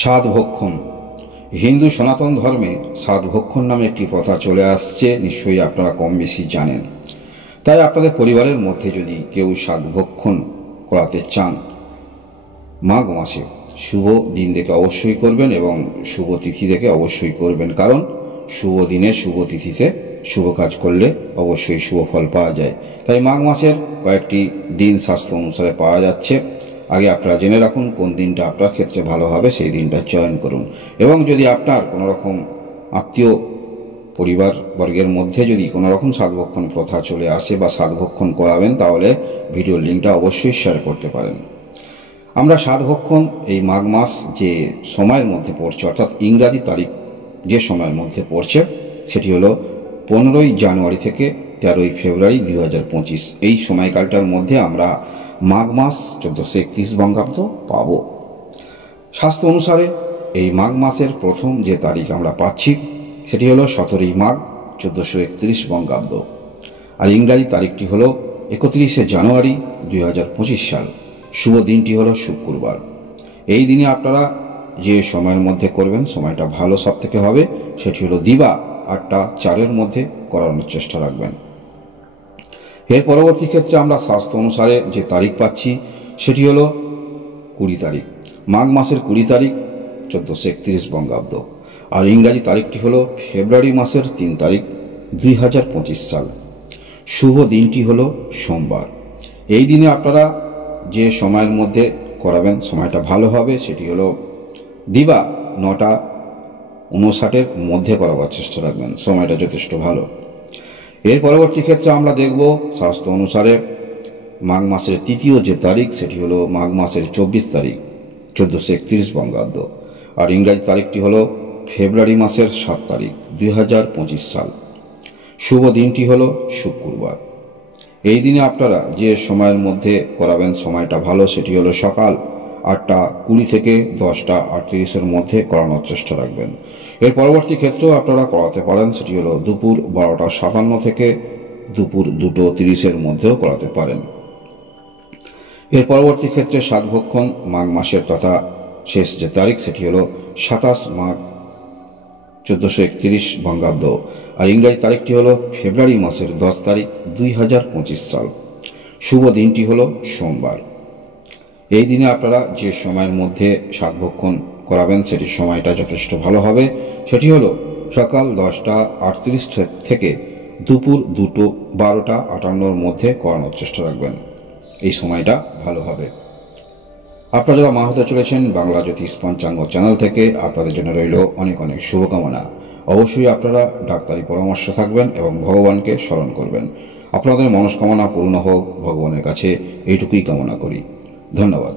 সাধভক্ষণ। হিন্দু সনাতন ধর্মে সাধভক্ষণ নামে একটি প্রথা চলে আসছে, নিশ্চয়ই আপনারা কম বেশি জানেন। তাই আপনাদের পরিবারের মধ্যে যদি কেউ সাধভক্ষণ করাতে চান, মাঘ মাসে শুভ দিন দেখে অবশ্যই করবেন এবং শুভ তিথি দেখে অবশ্যই করবেন, কারণ শুভ দিনে শুভ তিথিতে শুভ কাজ করলে অবশ্যই শুভ ফল পাওয়া যায়। তাই মাঘ মাসের কয়েকটি দিন শাস্ত্র অনুসারে পাওয়া যাচ্ছে। আগে আপনারা জেনে রাখুন কোন দিনটা আপনার ক্ষেত্রে ভালো হবে, সেই দিনটা চয়ন করুন। এবং যদি আপনার কোনো রকম আত্মীয় পরিবার বর্গের মধ্যে যদি কোনো রকম সাধভক্ষণ প্রথা চলে আসে বা সাধভক্ষণ করাবেন, তাহলে ভিডিওর লিঙ্কটা অবশ্যই শেয়ার করতে পারেন। আমরা সাধভক্ষণ এই মাঘ মাস যে সময়ের মধ্যে পড়ছে, অর্থাৎ ইংরাজি তারিখ যে সময়ের মধ্যে পড়ছে, সেটি হলো 15ই জানুয়ারি থেকে 13ই ফেব্রুয়ারি 2025। এই সময়কালটার মধ্যে আমরা মাঘ মাস 1431 বঙ্গাব্দ পাব। শাস্ত্র অনুসারে এই মাঘ মাসের প্রথম যে তারিখ আমরা পাচ্ছি সেটি হলো 17ই মাঘ 1431 বঙ্গাব্দ, আর ইংরাজি তারিখটি হলো 31শে জানুয়ারি 2025 সাল। শুভ দিনটি হলো শুক্রবার। এই দিনে আপনারা যে সময়ের মধ্যে করবেন, সময়টা ভালো সব থেকে হবে, সেটি হলো দিবা 8টা 4-এর মধ্যে করানোর চেষ্টা রাখবেন। এর পরবর্তী ক্ষেত্রে আমরা শাস্ত্র অনুসারে যে তারিখ পাচ্ছি সেটি হলো 20 তারিখ, মাঘ মাসের 20 তারিখ 1431 বঙ্গাব্দ, আর ইংরাজি তারিখটি হলো ফেব্রুয়ারি মাসের 3 তারিখ 2025 সাল। শুভ দিনটি হলো সোমবার। এই দিনে আপনারা যে সময়ের মধ্যে করাবেন, সময়টা ভালো হবে, সেটি হলো দিবা 9টা 59-এর মধ্যে করাবার চেষ্টা রাখবেন, সময়টা যথেষ্ট ভালো। এর পরবর্তী ক্ষেত্রে আমরা দেখব শাস্ত্র অনুসারে মাঘ মাসের তৃতীয় যে তারিখ সেটি হলো মাঘ মাসের 24 তারিখ 1431 বঙ্গাব্দ, আর ইংরাজি তারিখটি হলো ফেব্রুয়ারি মাসের 7 তারিখ 2025 সাল। শুভ দিনটি হলো শুক্রবার। এই দিনে আপনারা যে সময়ের মধ্যে করাবেন, সময়টা ভালো, সেটি হলো সকাল 8টা 20 থেকে 10টা 38-এর মধ্যে করানোর চেষ্টা রাখবেন। এর পরবর্তী ক্ষেত্রেও আপনারা করাতে পারেন, সেটি হলো দুপুর 12টা 57 থেকে দুপুর 2টো 30-এর মধ্যেও করাতে পারেন। এর পরবর্তী ক্ষেত্রে সাধভক্ষণ মাঘ মাসের তথা শেষ যে তারিখ সেটি হলো 27 মাঘ 1431 বঙ্গাব্দ, আর ইংরাজি তারিখটি হলো ফেব্রুয়ারি মাসের 10 তারিখ 2025 সাল। শুভ দিনটি হলো সোমবার। এই দিনে আপনারা যে সময়ের মধ্যে সাধভক্ষণ করাবেন সেটির সময়টা যথেষ্ট ভালো হবে, সেটি হলো সকাল 10টা 38 থেকে দুপুর 2টো 12টা 58-এর মধ্যে করানোর চেষ্টা রাখবেন। এই সময়টা ভালো হবে। আপনারা যারা মা হতে চলেছেন বাংলা জ্যোতিষ পঞ্চাঙ্গ চ্যানেল থেকে, আপনাদের জন্য রইল অনেক অনেক শুভকামনা। অবশ্যই আপনারা ডাক্তারি পরামর্শ থাকবেন এবং ভগবানকে স্মরণ করবেন। আপনাদের মনস্কামনা পূর্ণ হোক, ভগবানের কাছে এইটুকুই কামনা করি। ধন্যবাদ।